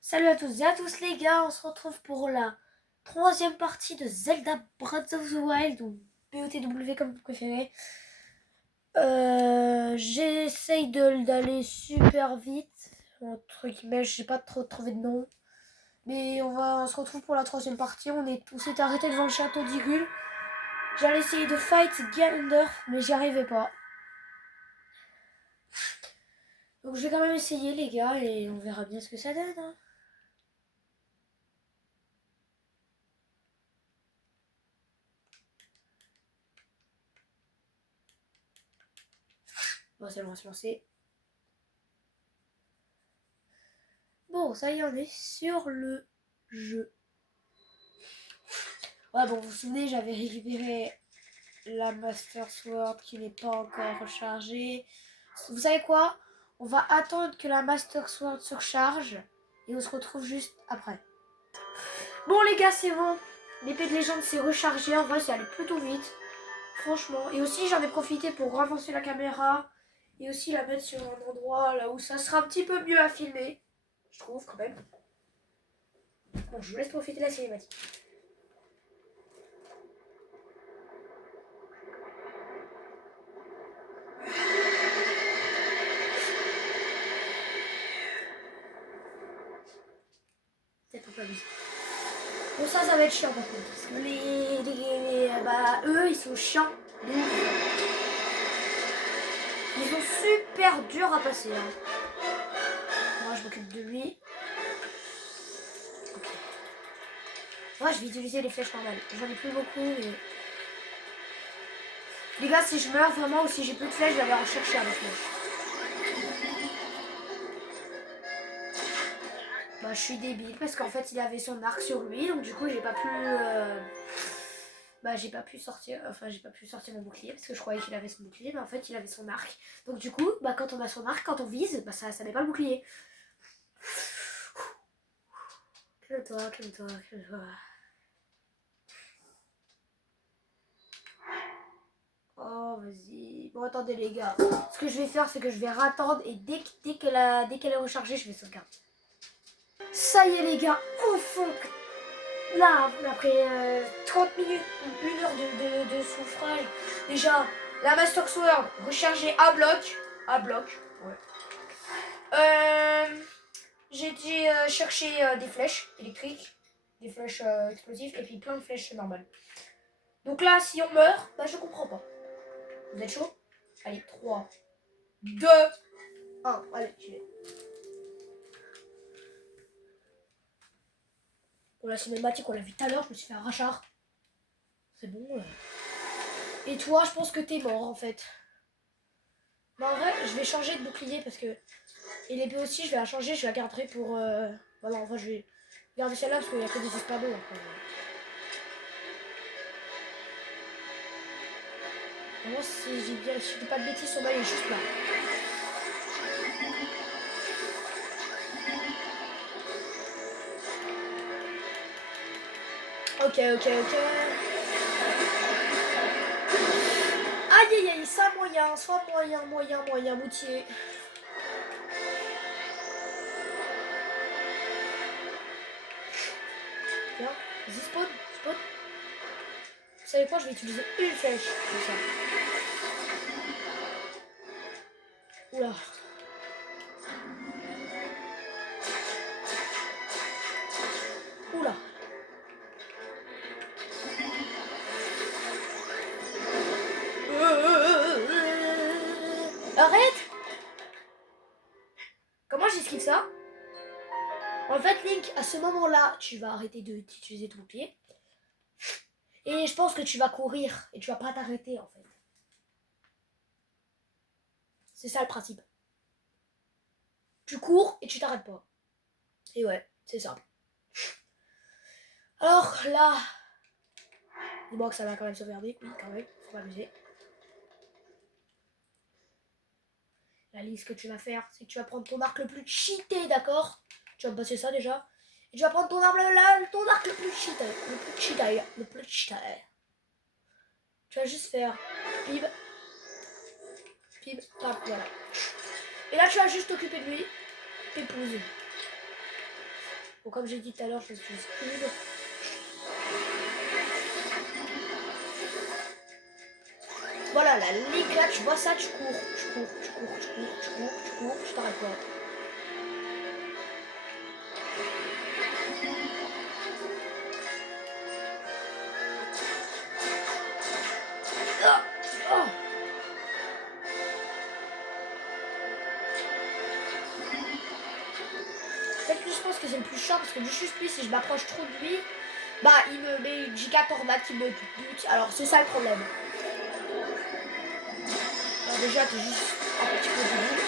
Salut à tous et à tous les gars, on se retrouve pour la troisième partie de Zelda Breath of the Wild ou BOTW comme vous préférez. J'essaye d'aller super vite, entre guillemets, je sais pas trop trouvé de nom. Mais on se retrouve pour la troisième partie, on s'est arrêté devant le château d'Hyrule. J'allais essayer de fight Ganondorf, mais j'y arrivais pas. Donc je vais quand même essayer les gars et on verra bien ce que ça donne. Hein. Bon, c'est bon, on va se lancer. Bon, ça y est, on est sur le jeu. Ouais, bon, vous vous souvenez, j'avais récupéré la Master Sword qui n'est pas encore rechargée. Vous savez quoi? On va attendre que la Master Sword se recharge et on se retrouve juste après. Bon, les gars, c'est bon. L'épée de légende s'est rechargée. En vrai, ça allait plutôt vite. Franchement. Et aussi, j'en ai profité pour avancer la caméra et aussi la mettre sur un endroit là où ça sera un petit peu mieux à filmer. Je trouve, quand même. Bon, je vous laisse profiter de la cinématique. Peut-être un peu abusé. Bon, ça va être chiant par contre. Parce que eux, ils sont chiants. Ils sont super durs à passer. Hein. Moi, je m'occupe de lui. Ok. Moi, je vais utiliser les flèches normales. J'en ai plus beaucoup, mais... Les gars, si je meurs vraiment ou si j'ai plus de flèches, je vais aller en chercher avec moi. Bah, je suis débile parce qu'en fait, il avait son arc sur lui. Donc, du coup, j'ai pas pu... Bah, j'ai pas pu sortir mon bouclier parce que je croyais qu'il avait son bouclier, mais en fait il avait son arc. Donc du coup, bah quand on a son arc, quand on vise, bah ça met pas le bouclier. Calme-toi, calme-toi, calme-toi. Oh, vas-y. Bon, attendez les gars. Ce que je vais faire, c'est que je vais rattendre et dès qu'elle est rechargée, je vais sauvegarder. Ça y est les gars, enfin là, après 30 minutes, une heure de souffrage, déjà, la Master Sword rechargée à bloc. À bloc, ouais. J'ai été chercher des flèches électriques, des flèches explosives et puis plein de flèches normales. Donc là, si on meurt, bah je comprends pas. Vous êtes chaud? Allez, 3, 2, 1. Allez, j'y vais. Bon, la cinématique, on l'a vu tout à l'heure, je me suis fait un rachard. C'est bon. Et toi, je pense que t'es mort en fait. Mais en vrai, je vais changer de bouclier parce que. Et l'épée aussi, je vais la changer, je la garderai pour. Bah non, en vrai, je vais garder celle-là parce qu'il n'y a que des espadons après. Vraiment, si je dis pas de bêtises, son œil est juste là. Ok. Aïe, ça moyen, moutier. Bien, vas-y, spawn. Vous savez quoi, je vais utiliser une flèche, comme ça. Oula. Oula. Arrête. Comment j'esquive ça? En fait, Link, à ce moment-là, tu vas arrêter d'utiliser ton pied. Et je pense que tu vas courir et tu vas pas t'arrêter, en fait. C'est ça le principe. Tu cours et tu t'arrêtes pas. Et ouais, c'est simple. Alors là, dis-moi que ça va quand même sauvegarder. Oui, quand même, faut pas abuser. La liste que tu vas faire, c'est que tu vas prendre ton arc le plus cheaté, d'accord? Tu vas me passer ça déjà. Et tu vas prendre ton arc le plus cheaté. Le plus cheaté. Tu vas juste faire pib, pap, voilà. Et là, tu vas juste t'occuper de lui. Épouse. Bon, comme j'ai dit tout à l'heure, je suis speed. Voilà, la ligue là, tu vois ça, tu cours. Je t'arrête pas. Peut-être que je pense que c'est le plus chiant parce que juste lui, si je m'approche trop de lui, bah il me met une giga tornade qui me bute. Alors c'est ça le problème. Alors déjà t'es juste un petit peu débile.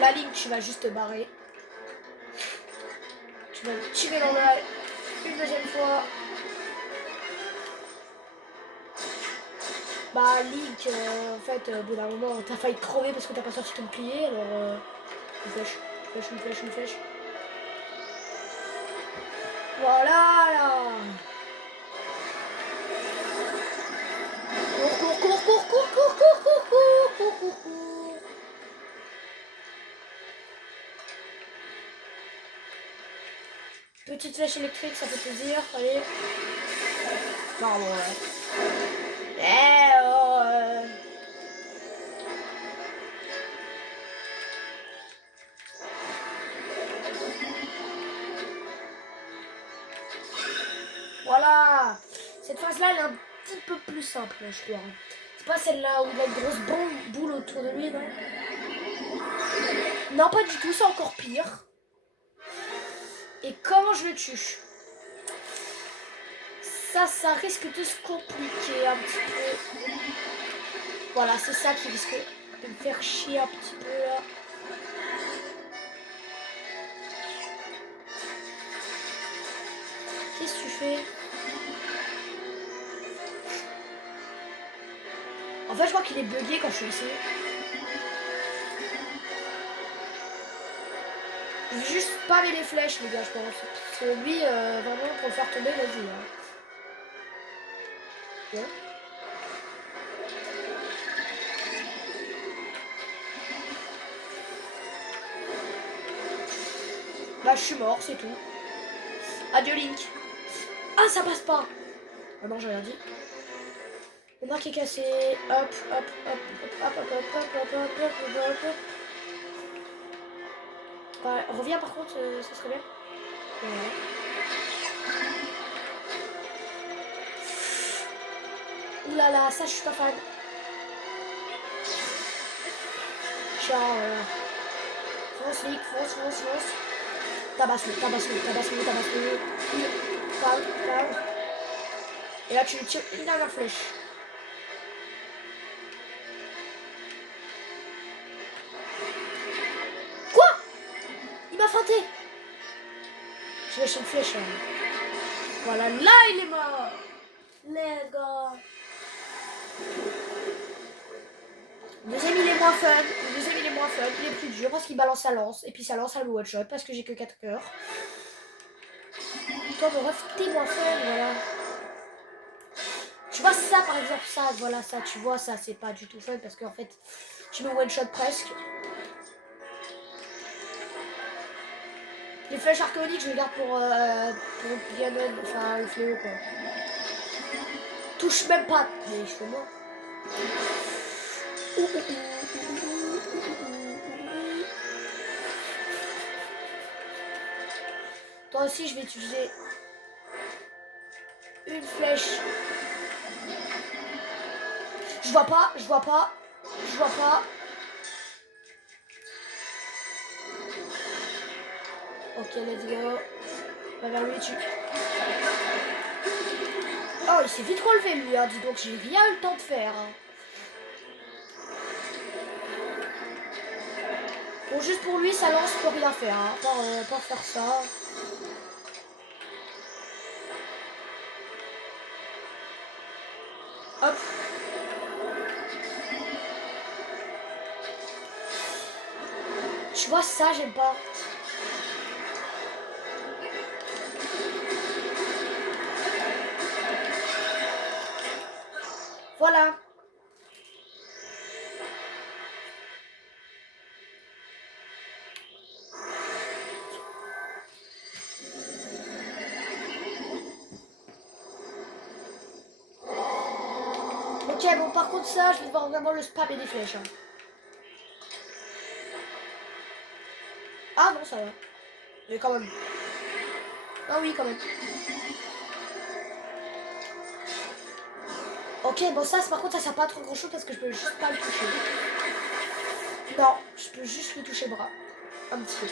La ligne tu vas juste te barrer. Tu vas me tirer dans l'œil une deuxième fois. Bah Link, en fait, au bout d'un moment, t'as failli crever parce que t'as pas sorti ton bouclier, alors une flèche. Voilà là. Cours. Petite flèche électrique, ça fait plaisir, allez. Non, bon, Voilà. Cette phase-là, elle est un petit peu plus simple, je crois. C'est pas celle-là où il a une grosse boule autour de lui, non? Non, pas du tout, c'est encore pire. Et comment je le tue? Ça risque de se compliquer un petit peu. Voilà, c'est ça qui risque de me faire chier un petit peu là. Qu'est-ce que tu fais? En fait, je crois qu'il est bugué quand je suis ici. Je vais juste pas mettre les flèches, les gars, je pense. Parce que lui, vraiment, pour le faire tomber, vas-y. Hein. Ouais. Bah, je suis mort, c'est tout. Adieu, Link. Ah, ça passe pas. Ah non, j'ai rien dit. Le marque est cassé. Hop. Bah, reviens par contre, ça serait bien. Voilà. Oulala, ça je suis pas fan. Ciao. Fonce, Nick, fonce. Tabasse-le. Pam. Et là tu lui tires une dernière flèche. Quoi? Il m'a feinté. Je lâche une flèche. Hein. Voilà, là il est mort. Les gars. Le deuxième il est moins fun, il est plus dur parce qu'il balance sa lance et puis sa lance à le one shot parce que j'ai que 4 cœurs. Toi mon ref t'es moins fun, voilà. Tu vois ça par exemple, ça, voilà ça, tu vois ça c'est pas du tout fun parce qu'en fait tu me one shot presque. Les flèches archéoniques je les garde pour Ganon, enfin le fléau quoi. Touche même pas, mais je fais moi. Toi aussi je vais utiliser une flèche. Je vois pas. Ok, let's go. Va vers lui, tu... Oh, il s'est vite relevé lui, hein. Dis donc, j'ai rien eu le temps de faire. Hein. Bon, juste pour lui, sa lance peut rien faire. Hein. Pas faire ça. Hop. Tu vois, ça, j'aime pas. Voilà. Ok, bon, par contre, ça, je vais devoir vraiment le spammer des flèches. Hein. Ah non, ça va. Mais quand même. Ah oui, quand même. Ok, bon, ça, par contre, ça sert pas à trop grand chose parce que je peux juste pas le toucher. Non, je peux juste le toucher bras. Un petit peu.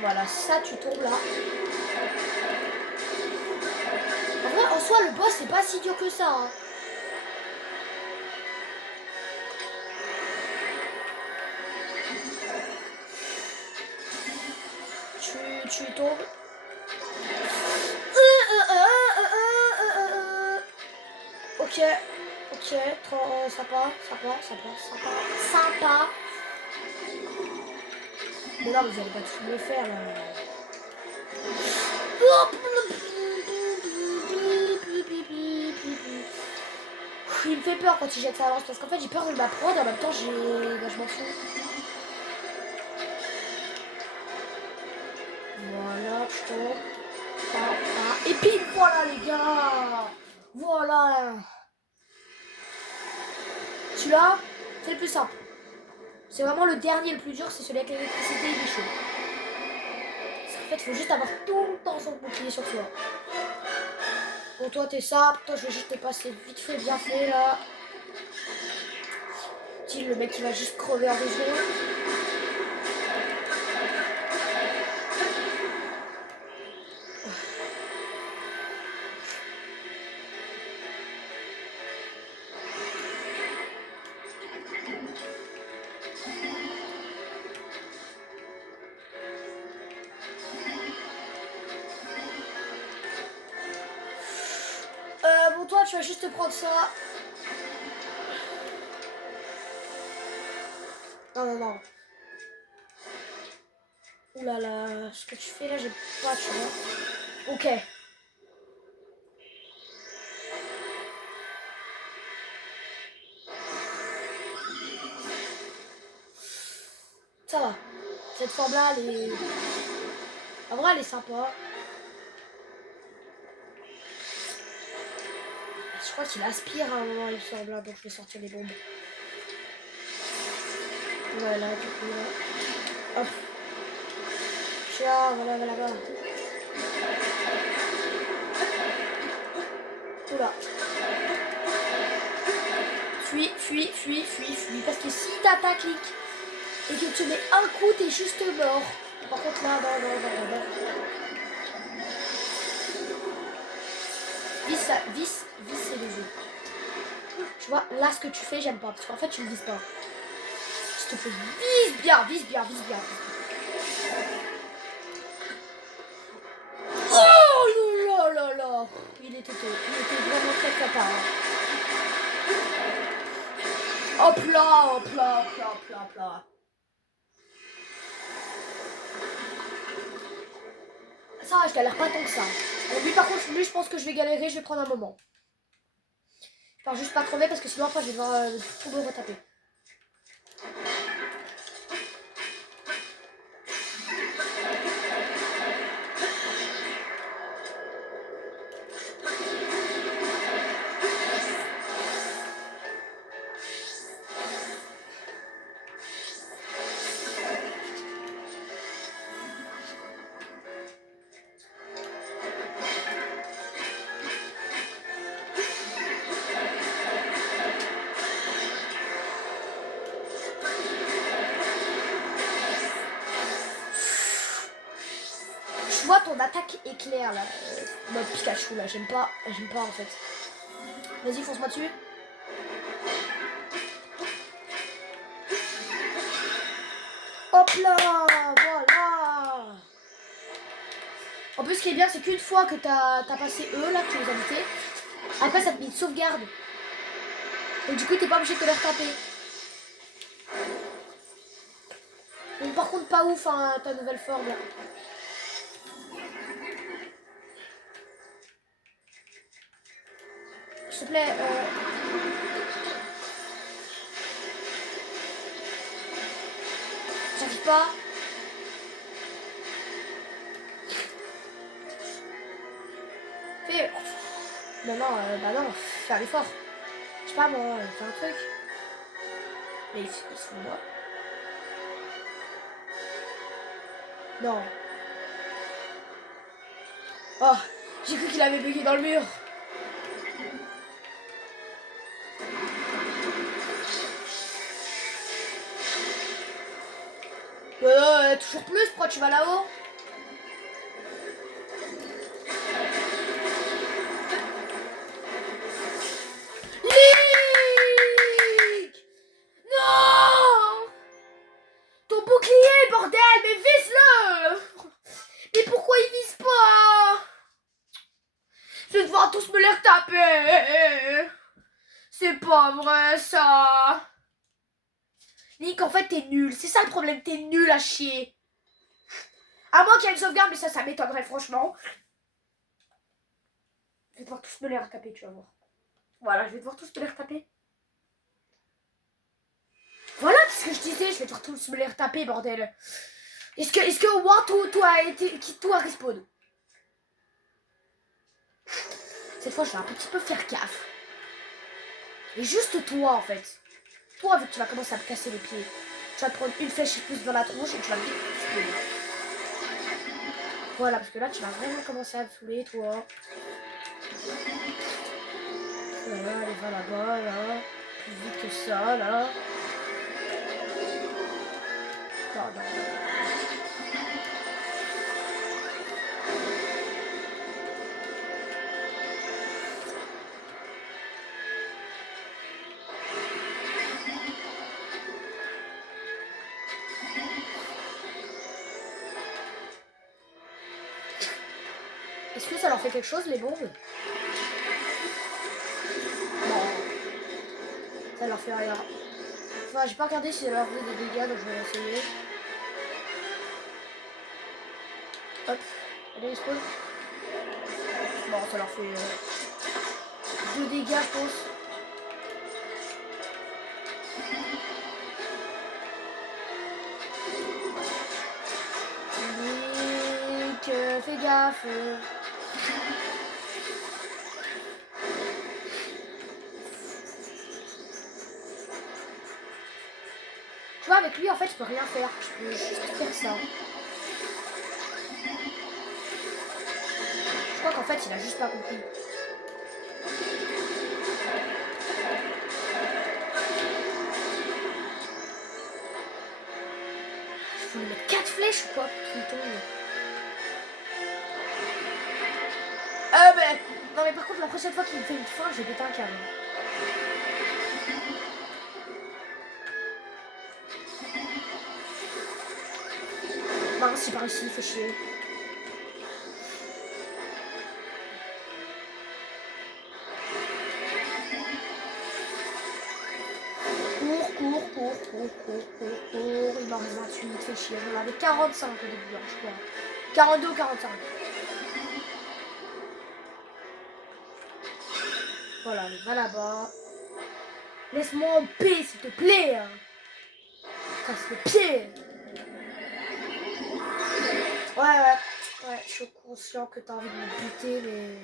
Voilà, ça, tu tombes là. En vrai, en soi, le boss, c'est pas si dur que ça. Hein. Tu tombes. Ok, ok, trop sympa. Mais non, vous allez pas tout me faire là. Il me fait peur quand il jette sa lance parce qu'en fait j'ai peur de ma prod et en même temps j'ai. Bah, je m'en fous. Voilà, je tombe. Et puis voilà les gars. Voilà. Celui-là, c'est le plus simple. C'est vraiment le dernier, le plus dur, c'est celui avec l'électricité et les cheveux. En fait, il faut juste avoir tout le temps son bouclier sur soi. Bon, toi, t'es simple. Toi, je vais juste te passer vite fait, bien fait, là. Style, le mec qui va juste crever en 2 secondes. Bon, toi, tu vas juste te prendre ça. Non, non, non. Ouh là là, ce que tu fais là, j'ai pas, tu vois. Ok. Ça va. Cette forme-là, elle est... En vrai, elle est sympa. Je crois qu'il aspire à un moment, il me semble, là, donc je vais sortir les bombes. Voilà, du coup, là. Hop. Tiens, voilà, là-bas. Oula. Fuis. Parce que si t'attaques clic et que tu mets un coup, t'es juste mort. Par contre, là, non. Visse c'est les yeux. Tu vois, là, ce que tu fais, j'aime pas. Parce qu'en fait, tu ne vises pas. S'il te plaît, vise bien. Oh là. Il était vraiment très tard. Hop là. Ça va, je galère pas tant que ça. Lui, par contre, je pense que je vais galérer, je vais prendre un moment. Je pars juste pas crever parce que sinon après je vais devoir tout me retaper. Tu vois ton attaque éclair là, mode Pikachu là, j'aime pas en fait. Vas-y, fonce-moi dessus. Hop là, voilà. En plus, ce qui est bien, c'est qu'une fois que t'as passé eux là, que tu les as butés, après ça te met une sauvegarde. Donc du coup, t'es pas obligé de te les retaper. Donc par contre, pas ouf hein, ta nouvelle forme là. S'il te plaît, j'arrive pas. Fais. Non, bah non, fais un effort. sais pas moi, il fait un truc. Mais il se fout de moi. Non. Oh, j'ai cru qu'il avait bugué dans le mur. Toujours plus, pourquoi tu vas là-haut? Link! Non! Ton bouclier, bordel, mais vise-le! Mais pourquoi il vise pas? Je vais devoir tous me les retaper. C'est pas vrai, ça. Link, en fait, t'es nul. C'est ça le problème, t'es nul à chier. À moins qu'il y ait une sauvegarde, mais ça m'étonnerait, franchement. Je vais devoir tous me les retaper, tu vas voir. Voilà, je vais devoir tous me les retaper. Voilà ce que je disais, je vais devoir tous me les retaper, bordel. Est-ce que au moins tout a respawn? Cette fois, je vais un petit peu faire gaffe. Et juste toi, en fait. Toi, vu que tu vas commencer à me casser les pieds, tu vas te prendre une flèche qui pousse dans la tronche et tu vas me exploser. Voilà, parce que là, tu vas vraiment commencer à me saouler, toi. Voilà, allez, va là-bas, là. Plus vite que ça, là. Non, non. Est-ce que ça leur fait quelque chose, les bombes? Non. Ça leur fait rien. Enfin, j'ai pas regardé si ça leur fait des dégâts, donc je vais essayer. Hop. Allez, les spawn. Bon, ça leur fait 2 dégâts, je pense. Nick, fais gaffe. Tu vois, avec lui, en fait, je peux rien faire. Je peux juste faire ça. Je crois qu'en fait, il a juste pas compris. Il faut lui mettre 4 flèches ou quoi pour qu'il tombe. Ben... Non, mais par contre, la prochaine fois qu'il me fait une fin, je vais péter un câble. Mince, c'est par ici, il fait chier. Cours. Il m'en reste 28, fait chier. J'en avais 45 au début, hein, je crois. 42 ou 45. Voilà, va là-bas. Laisse-moi en paix, s'il te plaît. Casse le pied. Ouais, je suis conscient que t'as envie de me buter, mais...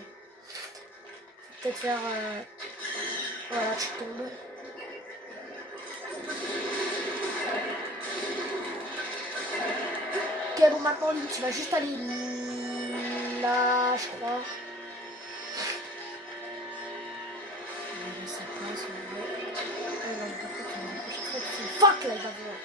Faut peut-être faire... Voilà, tu tombes. Ok, bon, maintenant, lui, tu vas juste aller là, je crois. Mais ça passe, ouais. Ah non, par contre, je crois que c'est fuck, là, il va voir.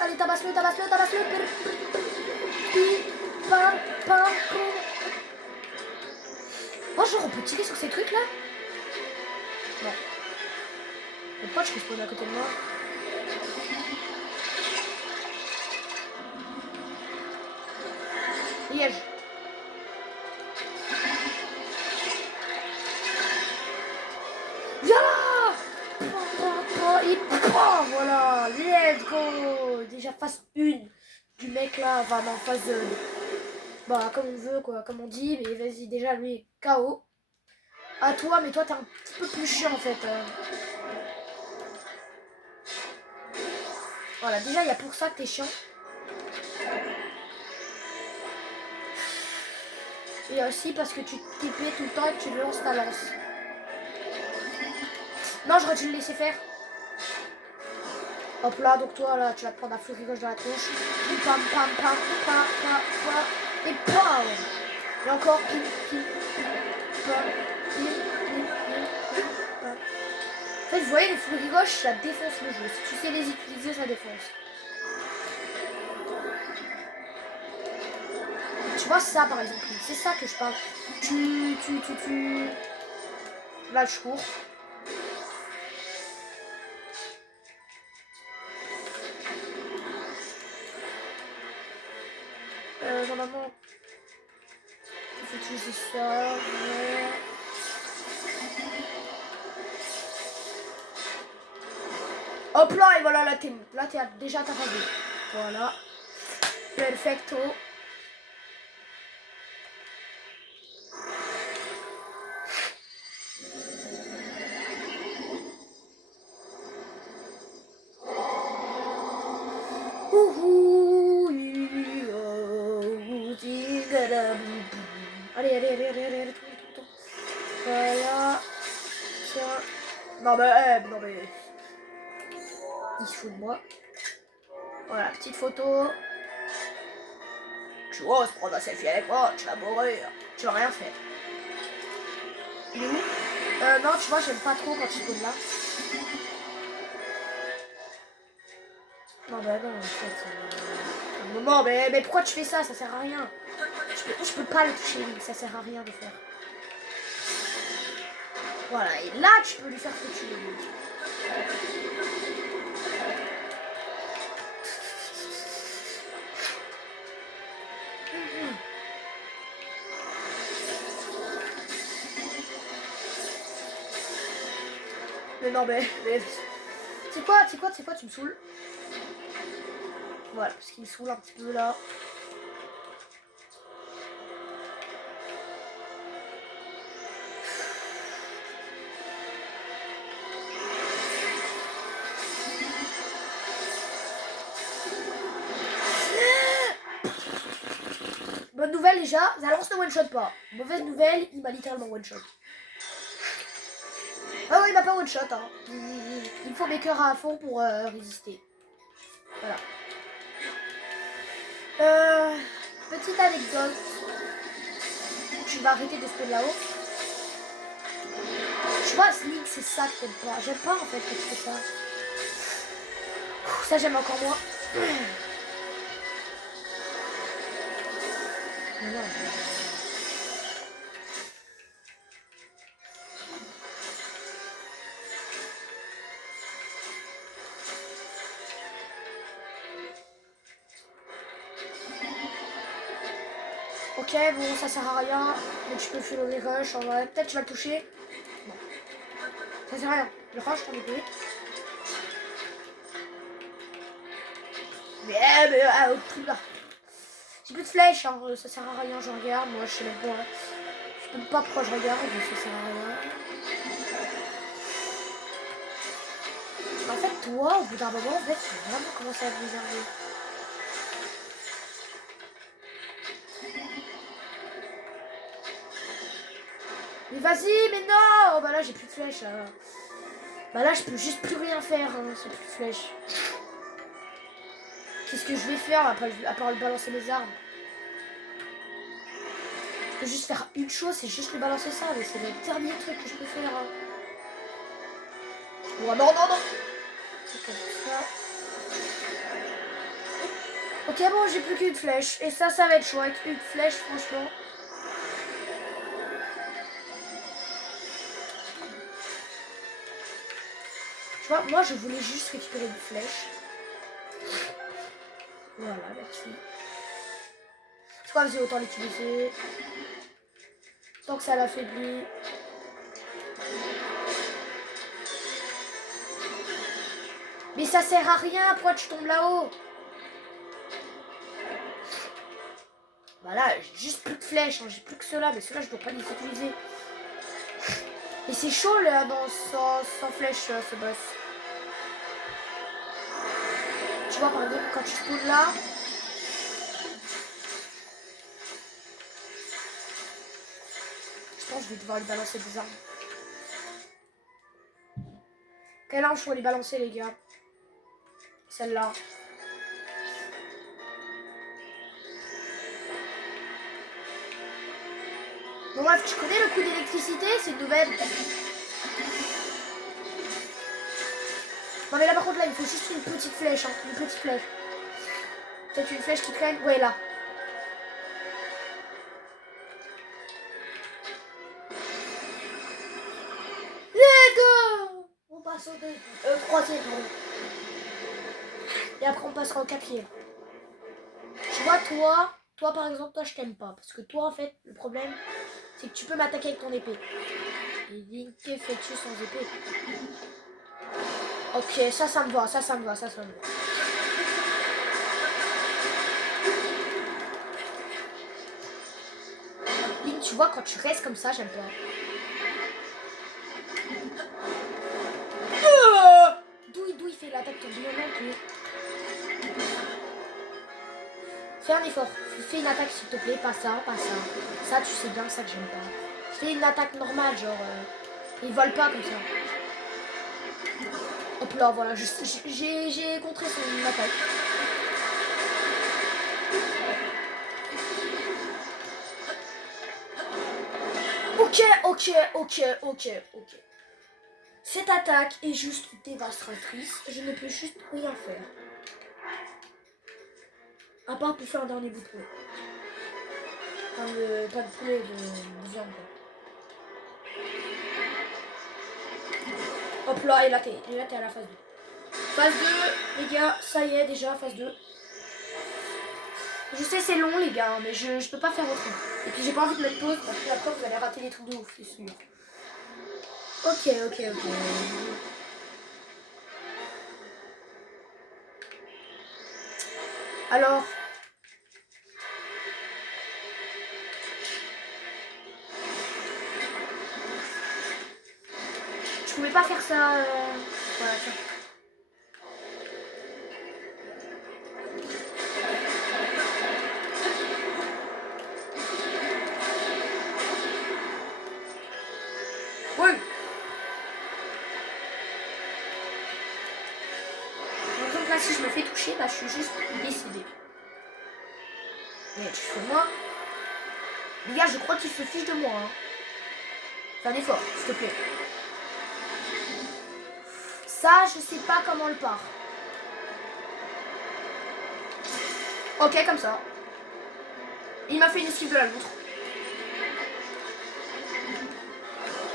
Allez, tabasse-le. Oh, genre, on peut tirer sur ces trucs là? Non. Mais pourquoi je respawn à côté de moi? Liège. Viens là! Et voilà, let's go! Déjà phase 1 du mec là, va dans phase Bah, comme on veut, quoi, comme on dit. Mais vas-y, déjà, lui, KO. À toi, mais toi, t'es un petit peu plus chiant, en fait. Voilà, déjà, il y a pour ça que t'es chiant. Et aussi parce que tu TP tout le temps et que tu lances ta lance. Non, j'aurais dû le laisser faire. Hop là, donc toi, là, tu vas te prendre un fleurie gauche dans la tronche. Pam, pam, pam, pam, pam, pam. Et pam. Et encore, pim, pim, pam, pim, pim, pim, pam. En fait, vous voyez, les fleuries gauches, ça défonce le jeu. Si tu sais les utiliser, ça défonce. Tu vois ça, par exemple. C'est ça que je parle. Là, je cours. Normalement, il faut utiliser ça. Ouais. Hop là, et voilà, là, t'es déjà à ta phase. Voilà. Perfecto. Allez, allez, allez, allez, allez, tout. Voilà. Tiens. Non mais, non mais. Il se fout de moi. Voilà, petite photo. Tu oses prendre un selfie avec moi, tu vas mourir. Tu vas rien faire. Il est où? Non, tu vois, j'aime pas trop quand tu spawns là. Non, bah non, en fait. Non, mais pourquoi tu fais ça? Ça sert à rien. Je peux pas le toucher, Link, ça sert à rien de faire. Voilà, et là, tu peux lui faire ce que tu veux, Link. Mais non, mais c'est quoi, tu me saoules. Voilà, parce qu'il me saoule un petit peu là. Bonne nouvelle déjà, ça lance ne one shot pas. Mauvaise nouvelle, il m'a littéralement one shot. Ah ouais, il m'a pas one shot. Hein. Il faut mes cœurs à fond pour résister. Voilà. Petite anecdote. Tu vas arrêter de spawn là-haut. Je vois, Link, c'est ça que t'aimes pas. J'aime pas en fait quand tu fais ça. Ça, j'aime encore moins. Mais non. Ok, bon, ça sert à rien. Mais tu peux faire les rush. En vrai, peut-être tu vas le toucher. Bon. Ça sert à rien. Le rush, ton épée. Mais j'ai plus de flèches, hein. Ça sert à rien, je regarde. Moi, je sais même pas. Je sais même pas pourquoi je regarde, mais ça sert à rien. En fait, toi, au bout d'un moment, en fait, tu vas vraiment commencer à m'énerver. Mais vas-y, mais non! Oh, bah là, j'ai plus de flèches. Bah là, je peux juste plus rien faire, hein, sans plus de flèches. Qu'est-ce que je vais faire à part balancer mes armes? Je peux juste faire une chose, c'est juste lui balancer ça, mais c'est le dernier truc que je peux faire. Hein. Oh non, non, non! C'est comme ça. Ok, bon, j'ai plus qu'une flèche. Et ça va être chouette. Une flèche, franchement. Tu vois, moi, je voulais juste récupérer une flèche. Voilà, merci. C'est pas, vas-y, autant l'utiliser. Tant que ça l'affaiblit. Mais ça sert à rien, pourquoi tu tombes là-haut? Voilà, j'ai juste plus de flèches, hein. J'ai plus que cela, mais ceux-là je dois pas les utiliser. Et c'est chaud là sans flèche ce boss. Tu vois par exemple quand tu spawns là. Je pense que je vais devoir lui balancer des armes. Quelle arme je peux les balancer les gars? Celle-là. Bon bref, tu connais le coup d'électricité? C'est une nouvelle. Non mais là par contre là il faut juste une petite flèche, hein. Une petite flèche. Peut-être une flèche qui traîne. Ouais là. Les gars, on passe au troisième. Et après on passera au quatrième. Tu vois toi par exemple, toi je t'aime pas. Parce que toi en fait, le problème, c'est que tu peux m'attaquer avec ton épée. Et Link, que fais-tu sans épée? Ok, ça me va, ça me va. Link, tu vois, quand tu restes comme ça, j'aime pas. D'où il fait l'attaque tourbillonnante, Fais un effort, fais une attaque s'il te plaît, pas ça. Ça, tu sais bien, ça que j'aime pas. Fais une attaque normale, genre, il vole pas comme ça. Hop là, voilà, j'ai contré son attaque. Ok. Cette attaque est juste dévastatrice. Je ne peux juste rien faire. À part pour faire un dernier bout de poulet. Enfin, pas de poulet, de viande. Quoi. Hop là, et là t'es à la phase 2. Phase 2, les gars, ça y est déjà, phase 2. Je sais c'est long les gars, mais je peux pas faire autrement. Et puis j'ai pas envie de mettre pause parce que après vous allez rater des trucs de ouf, c'est sûr. Ok. Alors. Je pouvais pas faire ça. Voilà, tiens. Oui. Donc là, si je me fais toucher, bah, je suis juste décidée. Mais tu fais moi. Les gars, je crois qu'il se fiche de moi. Hein. Fais un effort, s'il te plaît. Ça, je sais pas comment on le part. Ok, comme ça. Il m'a fait une esquive de la loutre.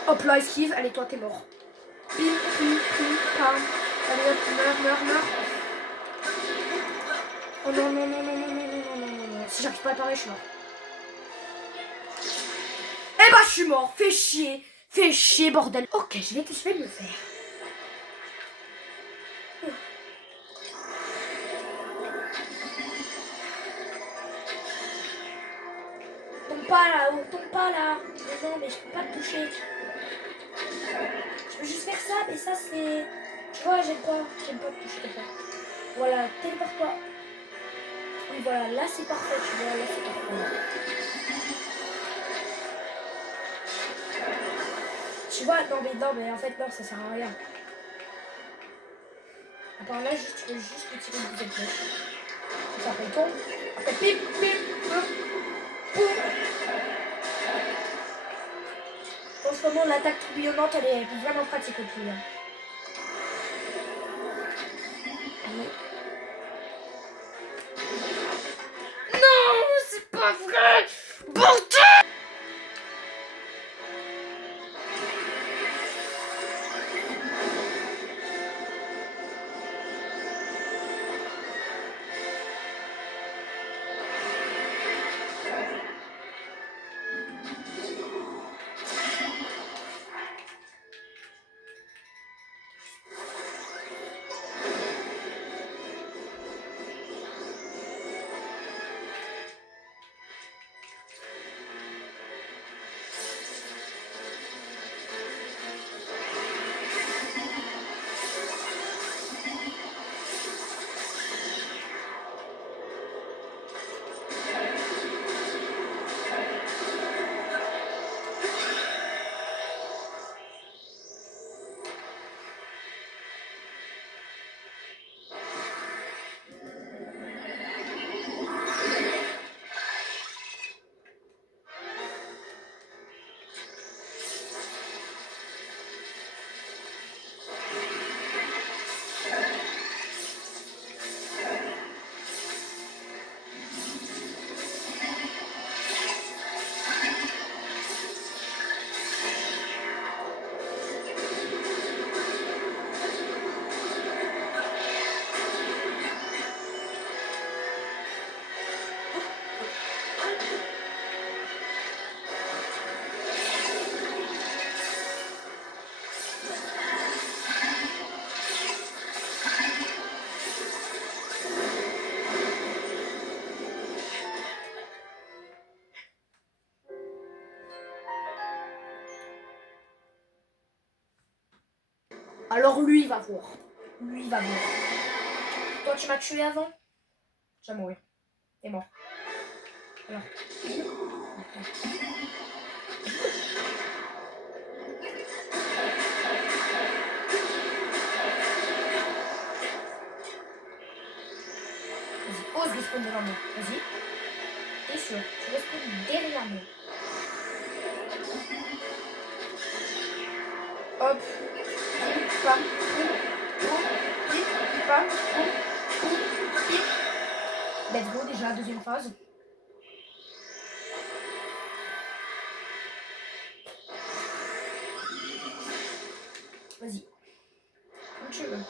Hop là, esquive. Allez, toi, t'es mort. Pim, pam. Allez, hop, meurs. Oh non. Si j'arrive pas à parler, je suis mort. Eh bah, je suis mort. Fais chier, bordel. Ok, je vais le faire. Tombe pas là. Mais non, mais je peux pas te toucher. Je peux juste faire ça, mais ça c'est... Tu vois, j'aime pas te toucher comme ça. Voilà, téléporte-toi. Oui, voilà, là c'est parfait, tu vois, là c'est parfait. Tu vois, non mais en fait non, ça sert à rien. À part là, tu peux juste le tirer une deuxième flèche. Ça après il tombe. Après pim, poum. En ce moment, l'attaque tourbillonnante, elle est vraiment pratique au plus. Hein. Non, c'est pas vrai. Bordel! Alors lui, il va voir. Lui, il va voir. Toi, tu m'as tué avant. Tu vas mourir. T'es mort. Alors. Vas-y, ose respawn devant moi. Vas-y. T'es sûr. Tu respawn derrière moi. Hop. Pam. Pam. Let's go, déjà, deuxième phase. Vas-y. Comme tu veux.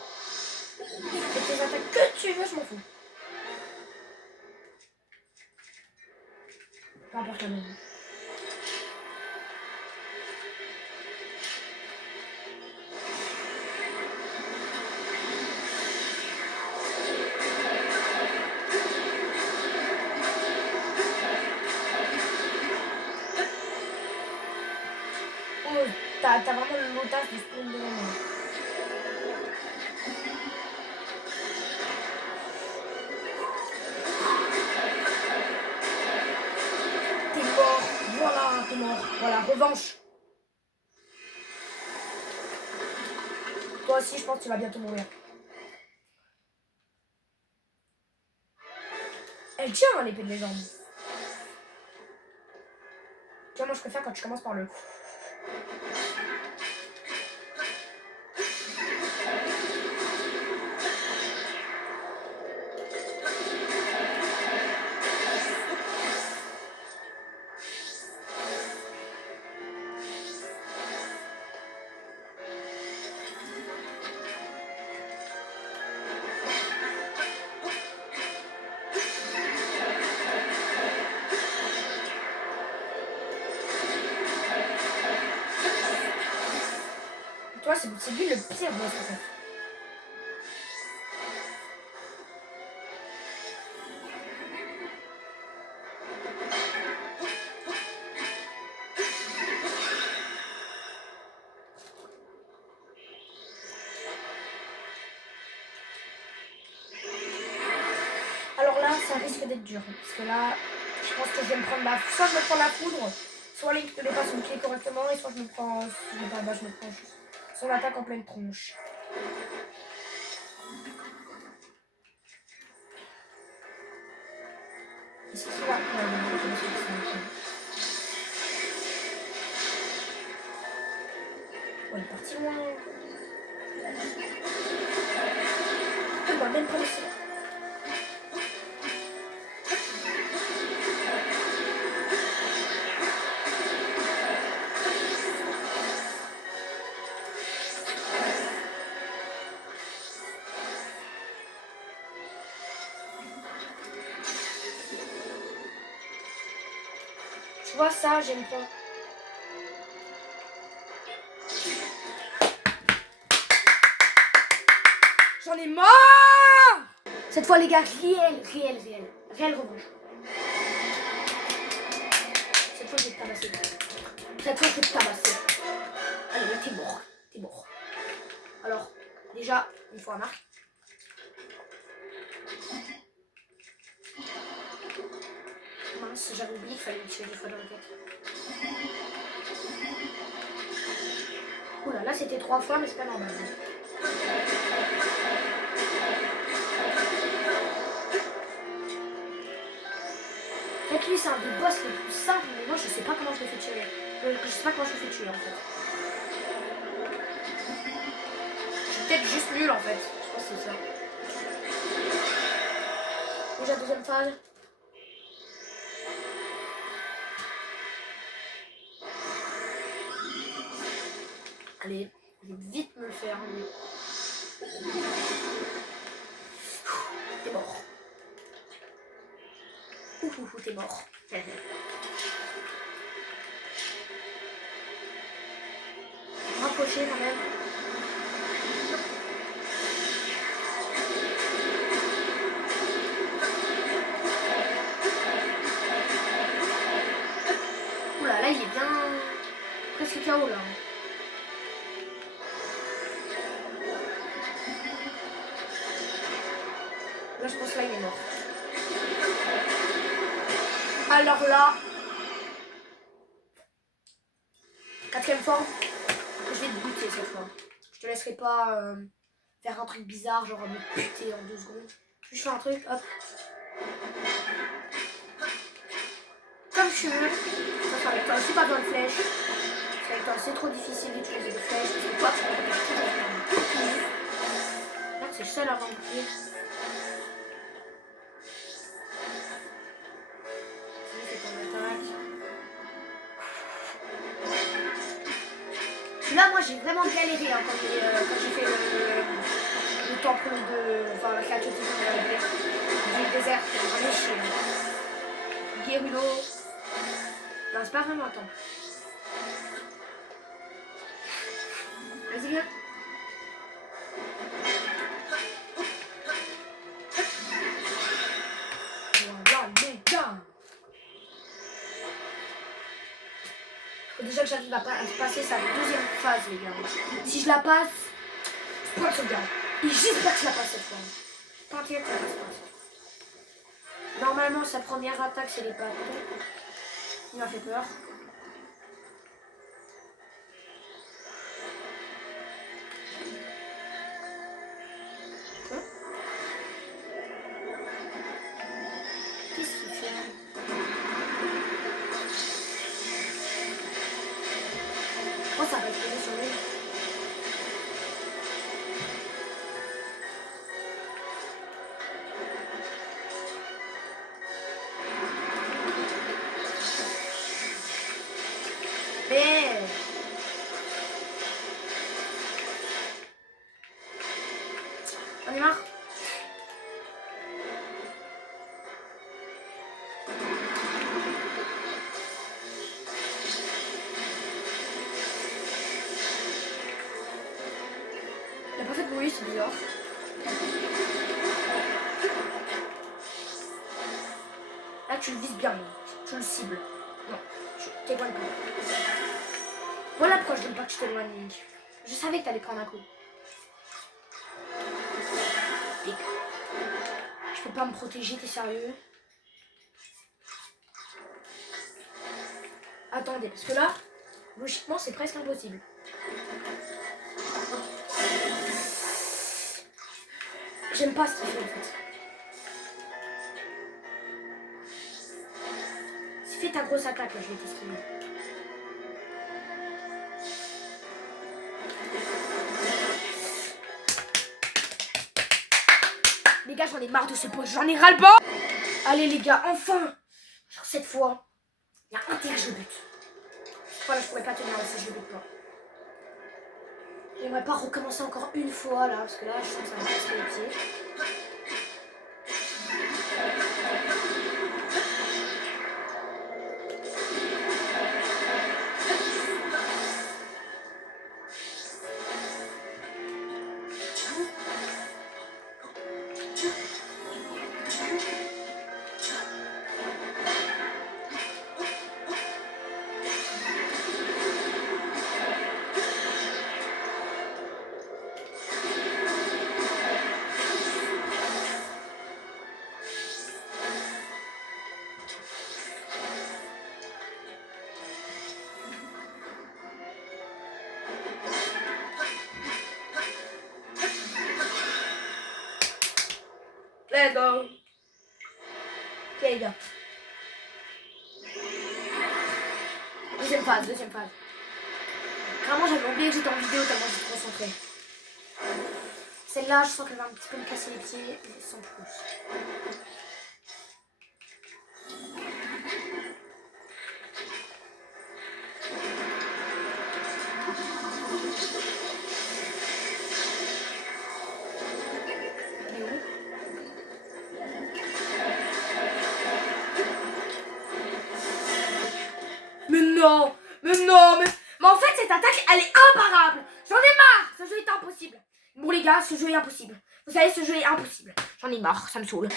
Fais tes attaques que tu veux, je m'en fous. Peu importe la même. Oh, t'as vraiment l'audace de spawn devant moi. T'es mort. Voilà, t'es mort. Voilà, revanche. Toi aussi, je pense que tu vas bientôt mourir. Elle tient hein, l'épée de légende. Tu vois, moi je préfère quand tu commences par le. Toi, c'est lui le pire boss en fait. Alors là, ça risque d'être dur. Parce que là, je pense que je vais me prendre la. Soit je me prends la foudre, soit Link ne met pas son pied correctement, et soit je me prends. Je me prends juste son attaque en pleine tronche. Est-ce qu'il va. Oh, il est parti loin. Il va même pas laisser. Tu vois ça, j'aime pas. J'en ai marre. Cette fois les gars, réel revanche. Cette fois je vais te tabasser. Cette fois je vais te tabasser. Allez, là t'es mort. T'es mort. Alors, déjà, une fois à marque. Mince, j'avais oublié qu'il fallait me tirer 2 fois dans la tête. Oula, là c'était 3 fois, mais c'est pas normal. En fait, lui, c'est un des boss les plus simples, mais moi je sais pas comment je le fais tirer. Je sais pas comment je le fais tuer en fait. Je suis peut-être juste nul en fait. Je pense que c'est ça. Déjà, deuxième phase. Allez, je vais vite me le faire. T'es mort. T'es mort. Rapprocher quand même. Oula, là il est bien presque KO là. Là, je pense que là, il est mort. Alors là, quatrième forme, je vais te buter cette fois. Je te laisserai pas faire un truc bizarre, genre me buter en 2 secondes. Je fais un truc, hop. Comme tu veux. Ça sera avec toi aussi, pas besoin de flèches. Avec toi, c'est trop difficile d'utiliser des flèches. Parce que toi, tu vas toujours. Là, c'est le seul avant de bouclier. Là, moi, j'ai vraiment galéré hein, quand j'ai fait le temple de. Enfin, la créature du désert. J'en ai chié. Guérulo. Non, c'est pas vraiment un temple. Vas-y, viens. Voilà, les gars. Faut déjà que j'arrive à passer sa deuxième phase, les gars. Si je la passe, je prends le sauvegarde. Et j'espère que je la passe cette fois. T'inquiète, ça passe pas. Normalement, sa première attaque, c'est les pattes. Il m'a fait peur. Qu'est-ce qu'il fait? Oh, ça va exploser sur lui. Mais... On est marre. Il a pas fait de bruit, c'est bizarre. Là, tu le vises bien, tu le cibles. Non, tu t'éloignes pas. Voilà pourquoi je n'aime pas que je t'éloigne, Link. Je savais que t'allais prendre un coup. Pique. Je peux pas me protéger, t'es sérieux? Attendez, parce que là, logiquement, c'est presque impossible. J'aime pas ce qu'il fait en fait. Si fais ta grosse attaque, là, je vais t'esquiver. Les gars, j'en ai marre de ce point, j'en ai ras-le-bas. Allez les gars, enfin. Genre cette fois, il y a intérêt que je bute. Voilà, je pourrais pas tenir là si je bute pas. J'aimerais pas recommencer encore une fois là, parce que là, je sens que ça va me casser les pieds. Let's go. Ok les gars. Deuxième phase, deuxième phase. Vraiment j'avais oublié que j'étais en vidéo tellement j'étais concentrée. Celle-là je sens qu'elle va un petit peu me casser les pieds, mais sans plus. Mais en fait cette attaque elle est imparable. J'en ai marre, ce jeu est impossible. Bon les gars, ce jeu est impossible. Vous savez, ce jeu est impossible. J'en ai marre, ça me saoule.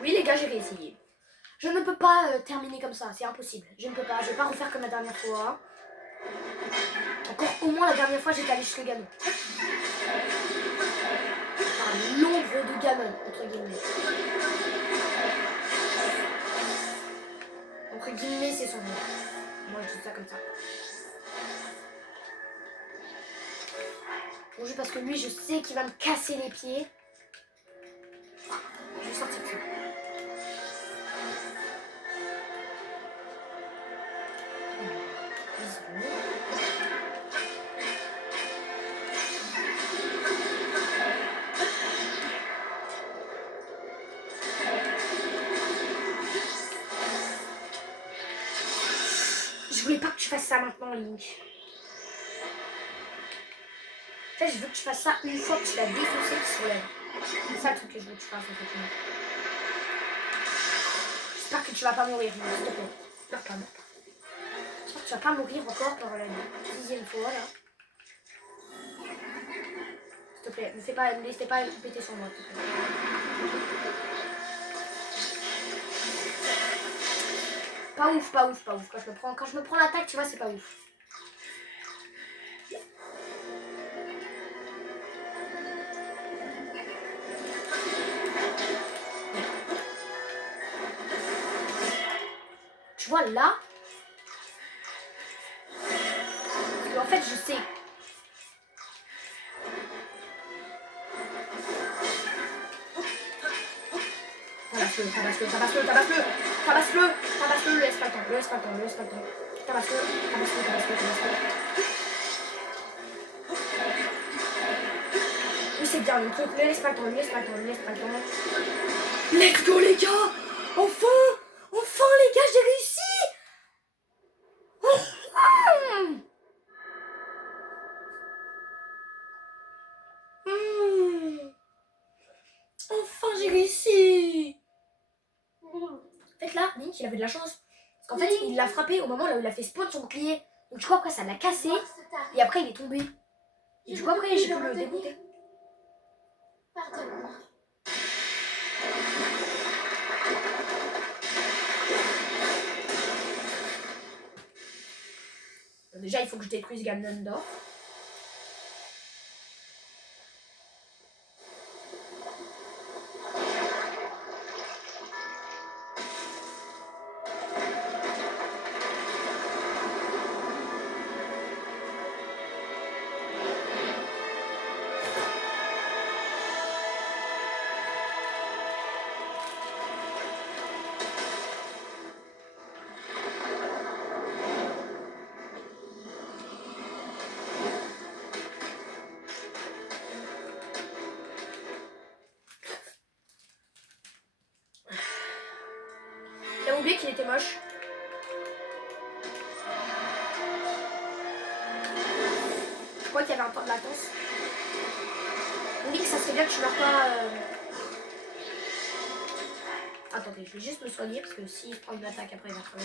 Oui les gars, j'ai réessayé. Je ne peux pas terminer comme ça, c'est impossible. Je ne peux pas, je vais pas refaire comme la dernière fois. Encore au moins la dernière fois j'étais allé jusqu'au gamin. sera l'ombre de Ganon, entre guillemets. Entre guillemets, c'est son nom. Moi, je dis ça comme ça. Bon, juste parce que lui, je sais qu'il va me casser les pieds. Je vais sortir ça. Je voulais pas que tu fasses ça maintenant, Link. En fait, je veux que tu fasses ça une fois que tu l'as défoncé, qu'il se relève. C'est ça le truc que je veux que tu fasses, en fait. J'espère que tu vas pas mourir, s'il te plaît. Meurs pas, meurs pas. J'espère que tu vas pas mourir encore pour la 10e fois, là. S'il te plaît, ne laissez pas péter sur moi, s'il te plaît. Pas ouf, pas ouf, pas ouf. Quand je me prends l'attaque, tu vois, c'est pas ouf. Tu vois, là, en fait, je sais. Tabasse-le, laisse pas le temps, Tabasse-le. Oui, c'est bien, le truc, laisse pas le temps. Let's go, les gars! Enfin, les gars, j'ai réussi! Enfin, j'ai réussi! En fait, là, Link, il avait de la chance. Parce qu'en fait, il l'a frappé au moment là où il a fait spawn son bouclier. Donc, du coup, après, ça l'a cassé. Et après, il est tombé. Et du coup, après, j'ai pu le démonter. Pardonne-moi. Déjà, il faut que je détruise Ganondorf. J'avais oublié qu'il était moche. Je crois qu'il y avait un temps de latence. On dit que ça serait bien que tu meurs pas. Attendez, je vais juste me soigner parce que s'il prend une attaque après, il va crever.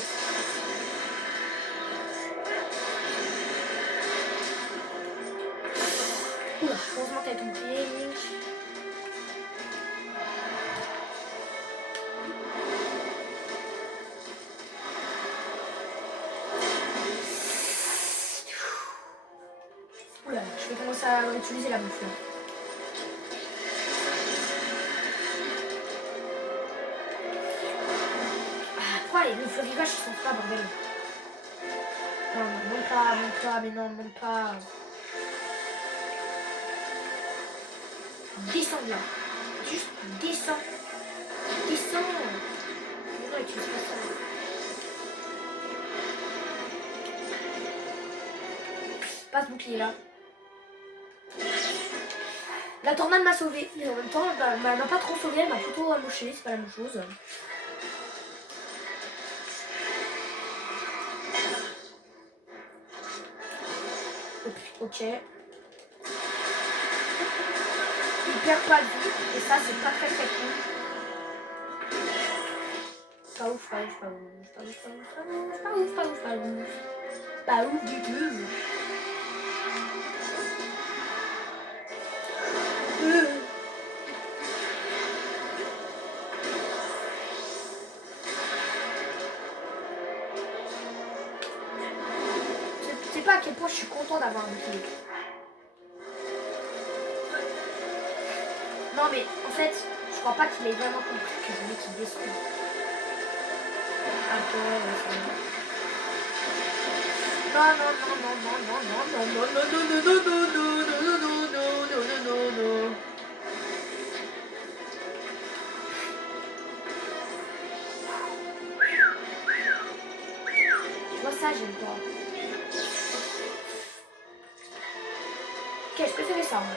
Oula, heureusement t'as ton pied, Link. Oula, je vais commencer à utiliser la bouffe là. Ah, pourquoi le florigage ils sont pas, bordel? Non, monte pas, mais non, monte pas. Descends là. Juste descends. Descends. Mais non, utilise pas ça. Pas ce bouclier là. La tornade m'a sauvé, mais en même temps, elle m'a pas trop sauvé, elle m'a plutôt amoché, c'est pas la même chose. Ok. Il perd pas de vie, et ça c'est pas très très cool. Pas ouf, pas ouf, pas ouf, pas ouf, pas ouf, pas ouf, pas ouf, pas ouf. Pas ouf du tout. Je sais pas à quel point je suis content d'avoir un bouclier. Non mais en fait, je crois pas qu'il ait vraiment compris que je voulais qu'il détruise. Ok, ouais, c'est bon. Non, non, non, non, non, non, non, non, non, non, non, non, non, non, non, non, non, non, non, non. Tu vois ça, j'aime pas. Ok, je préférais ça, moi.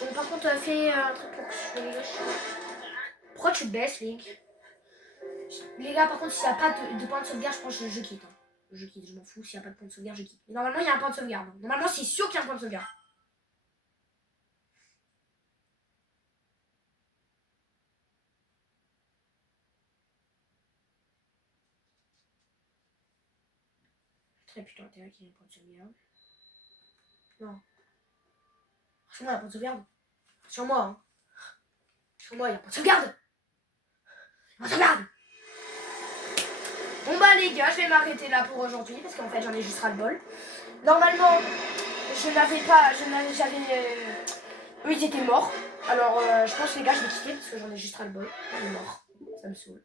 Bon, par contre, fais un truc pour que je sois. Pourquoi tu te baisses, Link? Les gars, par contre, s'il n'y a pas de point de sauvegarde, je pense que je quitte. Hein. Je quitte, je m'en fous. S'il n'y a pas de point de sauvegarde, je quitte. Mais normalement, il y a un point de sauvegarde. Hein. Normalement, c'est sûr qu'il y a un point de sauvegarde. Très putain intérêt qu'il y ait un point de sauvegarde. Non. Sur moi, il y a un point de sauvegarde. Sur moi, hein. Sur moi, il y a un point de sauvegarde. Un point de sauvegarde. Bon bah les gars, je vais m'arrêter là pour aujourd'hui parce qu'en fait j'en ai juste ras le bol. Normalement, je n'avais pas, j'avais, eux ils étaient morts. Alors je pense les gars je vais quitter parce que j'en ai juste ras le bol. Il est mort, ça me saoule.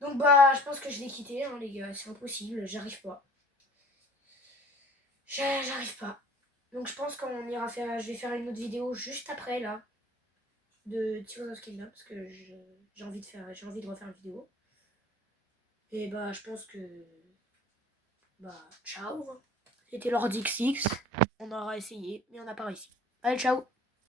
Donc bah je pense que je vais quitter hein, les gars, c'est impossible, j'arrive pas. J'arrive pas. Donc je pense qu'on ira faire, je vais faire une autre vidéo juste après là de Tears of Kingdom parce que j'ai envie de refaire une vidéo. Et bah je pense que bah ciao. C'était Lord XX. On aura essayé, mais on n'a pas réussi. Allez, ciao.